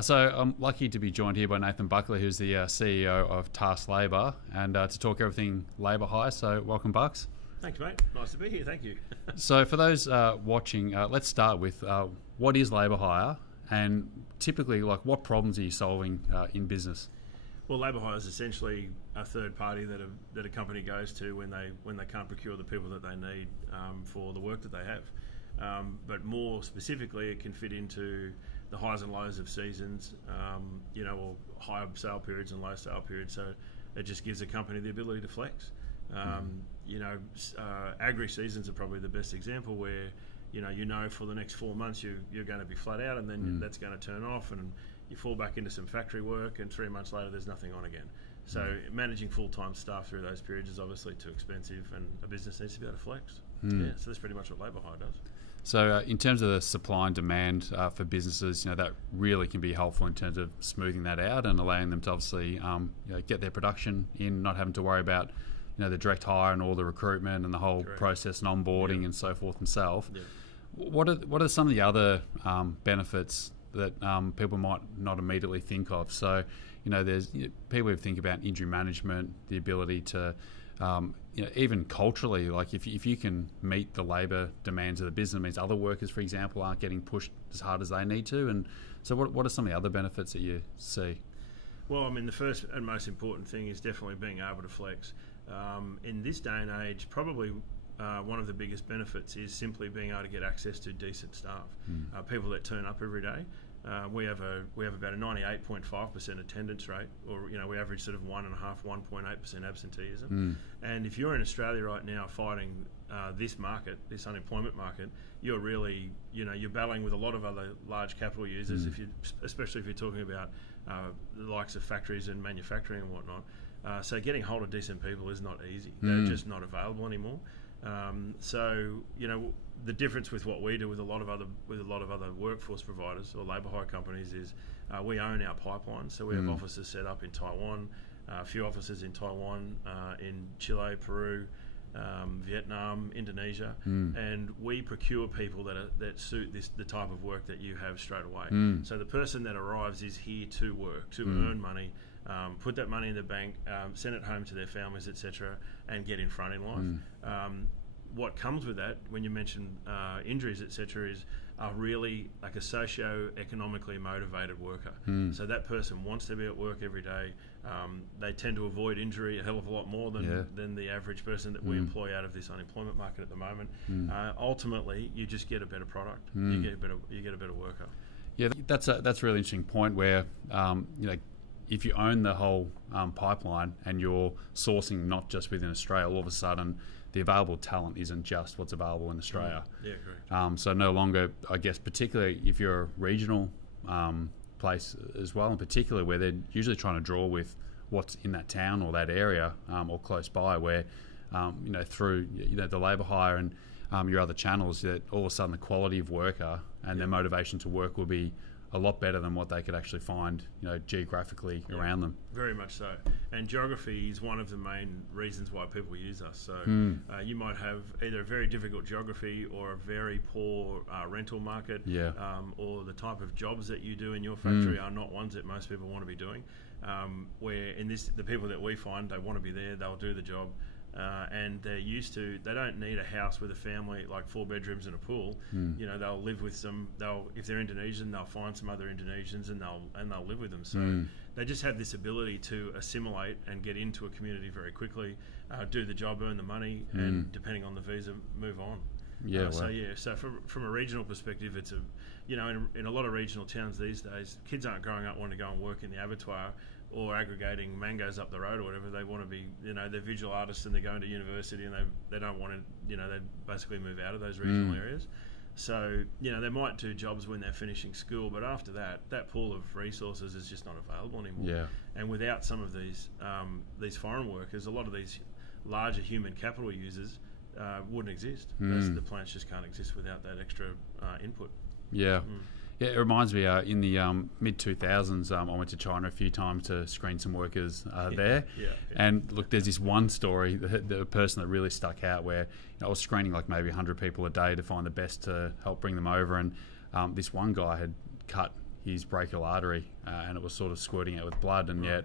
So I'm lucky to be joined here by Nathan Buckley, who's the CEO of Task Labour, and to talk everything labour hire. So welcome, Bucks. Thanks, mate. Nice to be here. Thank you. So for those watching, let's start with what is labour hire, and typically, like, what problems are you solving in business? Well, labour hire is essentially a third party that a company goes to when they can't procure the people that they need for the work that they have. But more specifically, it can fit into the highs and lows of seasons, or high sale periods and low sale periods. So it just gives a company the ability to flex. Agri seasons are probably the best example where for the next 4 months you're going to be flat out, and then that's going to turn off, and you fall back into some factory work, and 3 months later there's nothing on again. So managing full-time staff through those periods is obviously too expensive, and a business needs to be able to flex. Yeah, so that's pretty much what labour hire does. So in terms of the supply and demand for businesses, that really can be helpful in terms of smoothing that out and allowing them to obviously get their production in, not having to worry about the direct hire and all the recruitment and the whole process and onboarding and so forth themselves. What are some of the other benefits that people might not immediately think of? So there's people who think about injury management, the ability to even culturally, like if you can meet the labour demands of the business, it means other workers, for example, aren't getting pushed as hard as they need to. And so what are some of the other benefits that you see? Well, I mean, the first and most important thing is definitely being able to flex. In this day and age, probably one of the biggest benefits is simply being able to get access to decent staff, people that turn up every day. We have about a 98.5% attendance rate, or we average sort of 1.8% absenteeism. And if you're in Australia right now fighting this market, this unemployment market, you're really you're battling with a lot of other large capital users. Especially if you're talking about the likes of factories and manufacturing and whatnot. So getting hold of decent people is not easy. They're just not available anymore. The difference with what we do with a lot of other workforce providers or labour hire companies is we own our pipeline. So we have offices set up in Taiwan, a few offices in Taiwan, in Chile, Peru, Vietnam, Indonesia, and we procure people that suit the type of work that you have straight away. So the person that arrives is here to work, to earn money, put that money in the bank, send it home to their families, etc., and get in front in life. What comes with that, when you mention injuries, etc., is really like a socio-economically motivated worker. So that person wants to be at work every day. They tend to avoid injury a hell of a lot more than the average person that we employ out of this unemployment market at the moment. Ultimately, you just get a better product. You get a better worker. Yeah, that's a really interesting point where if you own the whole pipeline and you're sourcing not just within Australia, all of a sudden the available talent isn't just what's available in Australia. Yeah, correct. So no longer, I guess, particularly if you're a regional place as well, in particular where they're usually trying to draw with what's in that town or that area or close by, where through the labour hire and your other channels, that all of a sudden the quality of worker and their motivation to work will be a lot better than what they could actually find, geographically around them. Very much so. And geography is one of the main reasons why people use us. So you might have either a very difficult geography or a very poor rental market, or the type of jobs that you do in your factory are not ones that most people want to be doing. Where in this, the people that we find, they want to be there, they'll do the job. And they don't need a house with a family, like 4 bedrooms and a pool. They'll live with if they're Indonesian, they'll find some other Indonesians and they'll live with them. So they just have this ability to assimilate and get into a community very quickly, do the job, earn the money, and depending on the visa, move on. So from a regional perspective, it's in a lot of regional towns these days, kids aren't growing up wanting to go and work in the abattoir or aggregating mangoes up the road or whatever. They want to be, they're visual artists and they're going to university, and they don't want to, they basically move out of those regional areas. So, they might do jobs when they're finishing school, but after that pool of resources is just not available anymore. And without some of these foreign workers, a lot of these larger human capital users wouldn't exist. The plants just can't exist without that extra input. Yeah, it reminds me, in the mid-2000s, I went to China a few times to screen some workers there. And look, there's this one story, the person that really stuck out, where I was screening like maybe 100 people a day to find the best to help bring them over. And this one guy had cut his brachial artery, and it was sort of squirting out with blood, and yet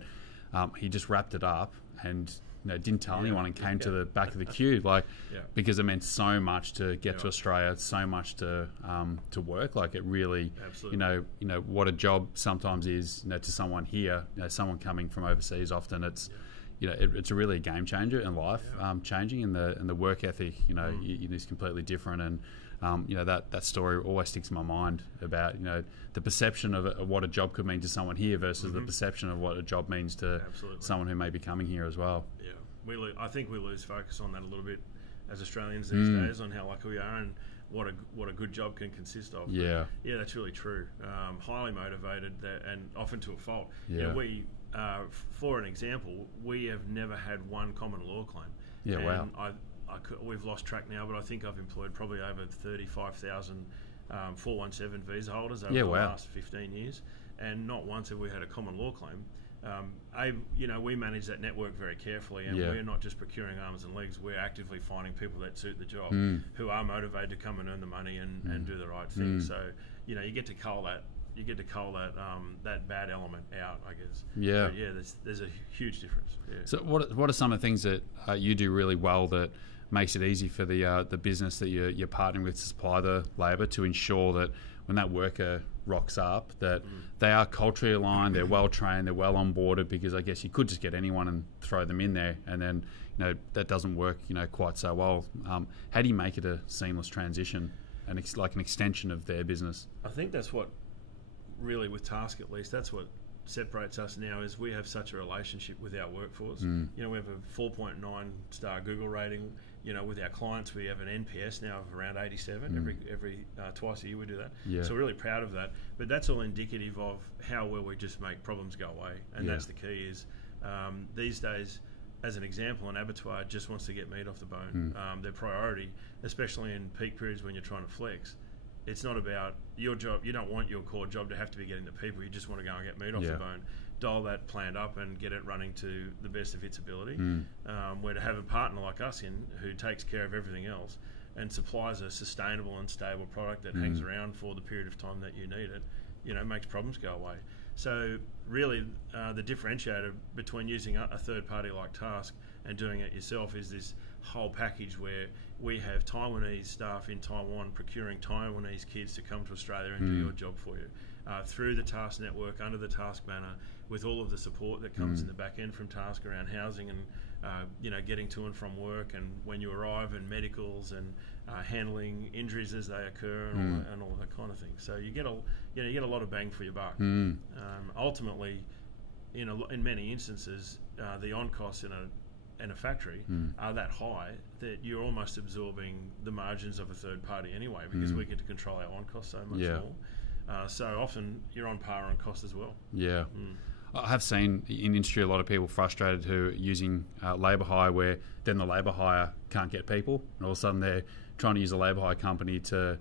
he just wrapped it up and didn't tell anyone and came to the back of the queue, because it meant so much to get to Australia, so much to work. Like, it really, what a job sometimes is, to someone here, someone coming from overseas. Often it's, it's really a game changer in life, changing, and the work ethic, is completely different. And that story always sticks in my mind about the perception of what a job could mean to someone here versus the perception of what a job means to someone who may be coming here as well. Yeah, I think we lose focus on that a little bit as Australians these days, on how lucky we are and what a good job can consist of. Yeah, but that's really true. Highly motivated, and often to a fault. Yeah, we, for an example, we have never had one common law claim. Yeah, and wow. We've lost track now, but I think I've employed probably over 35,000 417 visa holders over the last 15 years, and not once have we had a common law claim. We manage that network very carefully, and we're not just procuring arms and legs. We're actively finding people that suit the job, who are motivated to come and earn the money and do the right thing. So you get to cull that. You get to cull that bad element out, I guess. Yeah, but there's a huge difference. Yeah. So what are some of the things that you do really well that makes it easy for the business that you're partnering with to supply the labour, to ensure that when that worker rocks up, that they are culturally aligned, they're well trained, they're well onboarded? Because I guess you could just get anyone and throw them in there, and then that doesn't work quite so well. How do you make it a seamless transition and like an extension of their business? I think that's what really, with Task at least, that's what separates us now, is we have such a relationship with our workforce. We have a 4.9 star Google rating. With our clients, we have an NPS now of around 87. Every twice a year we do that. Yeah. So we're really proud of that. But that's all indicative of how well we just make problems go away. And that's the key. Is these days, as an example, an abattoir just wants to get meat off the bone. Their priority, especially in peak periods when you're trying to flex, it's not about your job. You don't want your core job to have to be getting the people. You just want to go and get meat off the bone. Dial that plant up and get it running to the best of its ability. Where to have a partner like us who takes care of everything else and supplies a sustainable and stable product that hangs around for the period of time that you need it, makes problems go away. So really, the differentiator between using a third party like Task and doing it yourself is this whole package where we have Taiwanese staff in Taiwan procuring Taiwanese kids to come to Australia and do your job for you. Through the Task network, under the Task banner, with all of the support that comes in the back end from Task around housing and getting to and from work, and when you arrive, and medicals, and handling injuries as they occur, and all that kind of thing. So you get a lot of bang for your buck. Ultimately, in many instances, the on costs in a factory are that high that you're almost absorbing the margins of a third party anyway, because we get to control our on costs so much more. So often you're on par on cost as well. Yeah. I have seen in industry a lot of people frustrated who are using labour hire, where then the labour hire can't get people, and all of a sudden they're trying to use a labour hire company to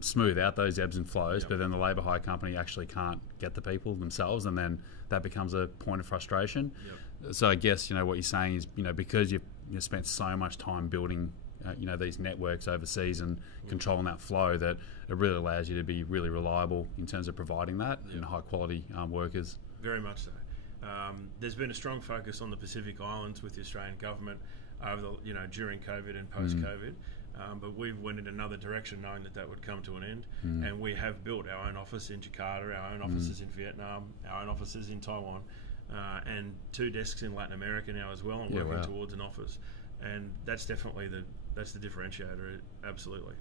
smooth out those ebbs and flows, but then the labour hire company actually can't get the people themselves, and then that becomes a point of frustration. So I guess what you're saying is because you've spent so much time building these networks overseas and controlling that flow, that it really allows you to be really reliable in terms of providing that and high quality workers. Very much so. There's been a strong focus on the Pacific Islands with the Australian government over during COVID and post-COVID, but we went in another direction knowing that would come to an end, and we have built our own office in Jakarta, our own offices in Vietnam, our own offices in Taiwan, and 2 desks in Latin America now as well, and working towards an office. And that's definitely the differentiator. Absolutely,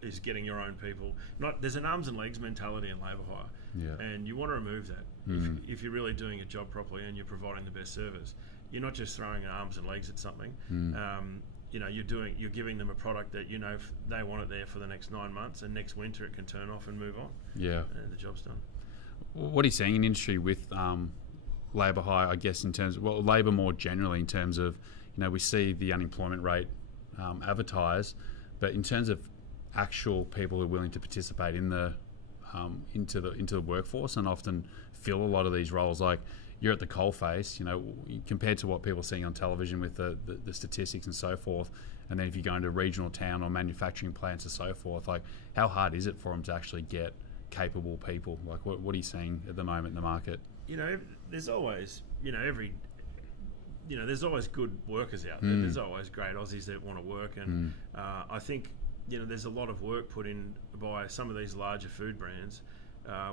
is getting your own people. There's an arms and legs mentality in labour hire, and you want to remove that. If you're really doing your job properly and you're providing the best service, you're not just throwing arms and legs at something. You're giving them a product that they want it there for the next 9 months, and next winter it can turn off and move on. And the job's done. What are you seeing in industry with labour hire? I guess in terms of labour more generally, in terms of we see the unemployment rate advertised, but in terms of actual people who are willing to participate in the into the workforce and often fill a lot of these roles, like you're at the coalface, compared to what people are seeing on television with the statistics and so forth, and then if you go into regional town or manufacturing plants and so forth, like how hard is it for them to actually get capable people? Like, what are you seeing at the moment in the market? There's always, there's always good workers out there. There's always great Aussies that want to work, and I think there's a lot of work put in by some of these larger food brands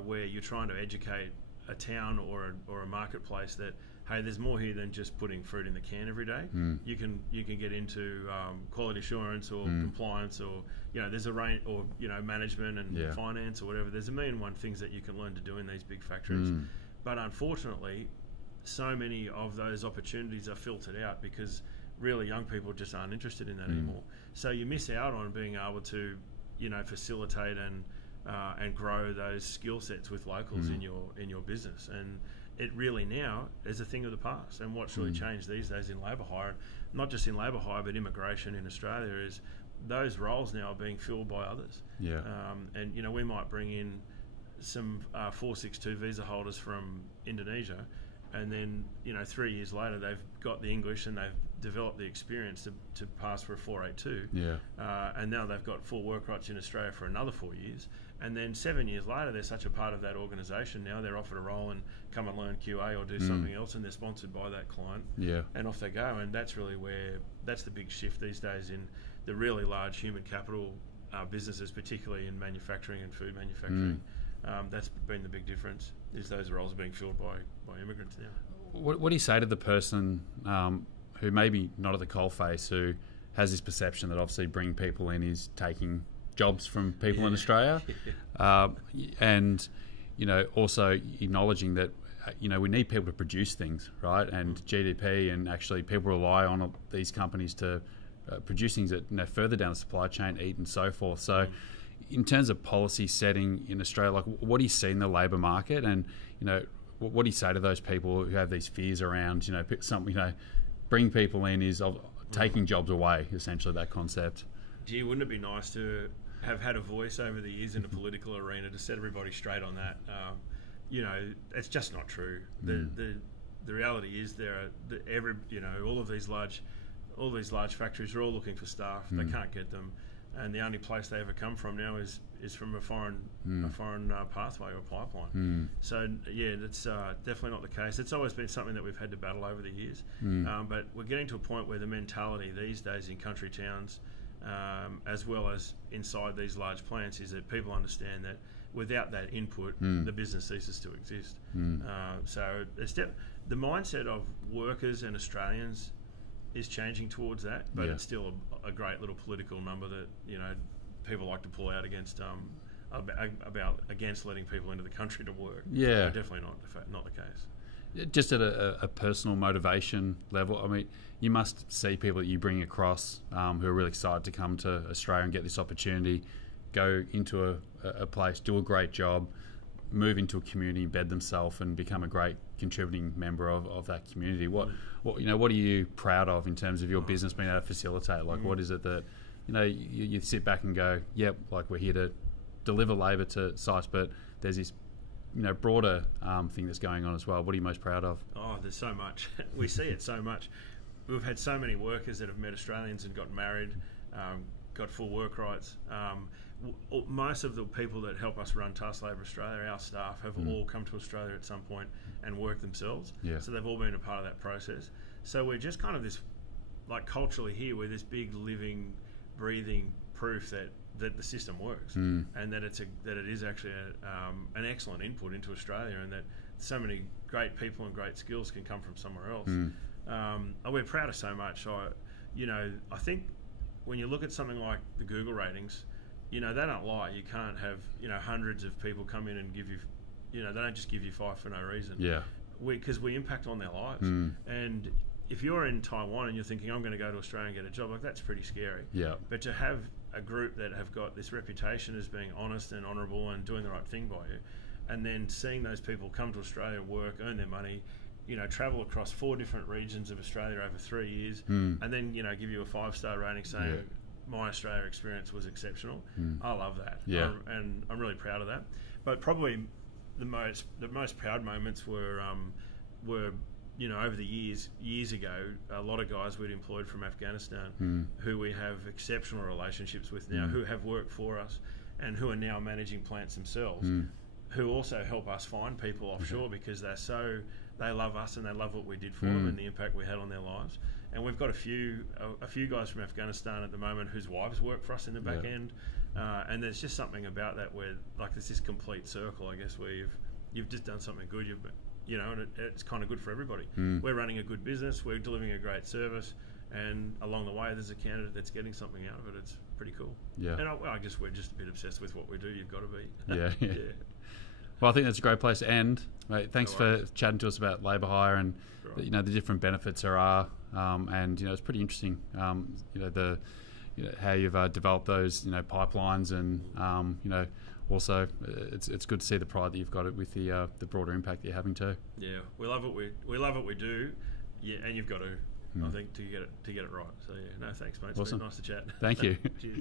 where you're trying to educate a town or a marketplace that, hey, there's more here than just putting fruit in the can every day. You can get into quality assurance or compliance, or there's a range, or management and finance or whatever. There's a million and one things that you can learn to do in these big factories. But unfortunately, so many of those opportunities are filtered out because really young people just aren't interested in that anymore. So you miss out on being able to, facilitate and grow those skill sets with locals in your business. And it really now is a thing of the past. And what's really changed these days in labour hire, not just in labour hire but immigration in Australia, is those roles now are being filled by others. And we might bring in some 462 visa holders from Indonesia, and then 3 years later they've got the English and they've developed the experience to pass for a 482. And now they've got full work rights in Australia for another 4 years, and then 7 years later they're such a part of that organisation now they're offered a role and come and learn QA or do something else, and they're sponsored by that client, and off they go. And that's really that's the big shift these days in the really large human capital businesses, particularly in manufacturing and food manufacturing. That's been the big difference, is those roles are being filled by immigrants now. What do you say to the person who maybe not at the coalface, who has this perception that obviously bringing people in is taking jobs from people in Australia, and also acknowledging that we need people to produce things, right? And GDP, and actually people rely on these companies to produce things that further down the supply chain, eat and so forth. So in terms of policy setting in Australia, like, what do you see in the labour market, and what do you say to those people who have these fears around bring people in is taking jobs away, essentially, that concept? Gee, wouldn't it be nice to have had a voice over the years in the political arena to set everybody straight on that? It's just not true. The reality is all of these large factories are all looking for staff. They can't get them, and the only place they ever come from now is from a foreign pathway or pipeline. So that's definitely not the case. It's always been something that we've had to battle over the years, but we're getting to a point where the mentality these days in country towns, as well as inside these large plants, is that people understand that without that input, the business ceases to exist. So the mindset of workers and Australians is changing towards that, but it's still a great little political number that people like to pull out against against letting people into the country to work. Definitely not the case. Just at a personal motivation level, I mean, you must see people that you bring across who are really excited to come to Australia and get this opportunity, go into a place, do a great job, move into a community, embed themselves, and become a great contributing member of that community. What are you proud of in terms of your business being able to facilitate? Like, what is it that you sit back and go, yep, like, we're here to deliver labour to sites, but there's this broader thing that's going on as well. What are you most proud of? Oh, there's so much. We see it so much. We've had so many workers that have met Australians and got married, got full work rights. Most of the people that help us run Task Labour Australia, our staff, have all come to Australia at some point and worked themselves. So they've all been a part of that process. So we're just kind of this, like, culturally here, we're this big living, breathing proof that the system works, and that it is actually an excellent input into Australia, and that so many great people and great skills can come from somewhere else. We're proud of so much. I think when you look at something like the Google ratings, they don't lie. You can't have hundreds of people come in and give you, they don't just give you 5 for no reason. Because we impact on their lives. And if you're in Taiwan and you're thinking, I'm going to go to Australia and get a job, like, that's pretty scary. But to have a group that have got this reputation as being honest and honourable and doing the right thing by you, and then seeing those people come to Australia, work, earn their money, travel across 4 different regions of Australia over 3 years, and then give you a 5-star rating saying my Australia experience was exceptional. I love that, and I'm really proud of that. But probably the most proud moments were over the years ago, a lot of guys we'd employed from Afghanistan who we have exceptional relationships with now, who have worked for us and who are now managing plants themselves, who also help us find people offshore because they love us and they love what we did for them and the impact we had on their lives. And we've got a few guys from Afghanistan at the moment whose wives work for us in the back end, and there's just something about that where like there's this complete circle, I guess, where you've just done something good, and it's kind of good for everybody. We're running a good business, we're delivering a great service, and along the way there's a candidate that's getting something out of it. It's pretty cool. Yeah. And I guess we're just a bit obsessed with what we do. You've got to be. Yeah. Well, I think that's a great place to end. Mate, thanks for chatting to us about labour hire and the different benefits there are, and it's pretty interesting. How you've developed those pipelines, and also it's good to see the pride that you've got it with the broader impact that you're having too. Yeah, we love what we do. Yeah, and you've got to, I think, to get it right. So no, thanks, mate. It's awesome. been nice to chat. Thank you. Cheers.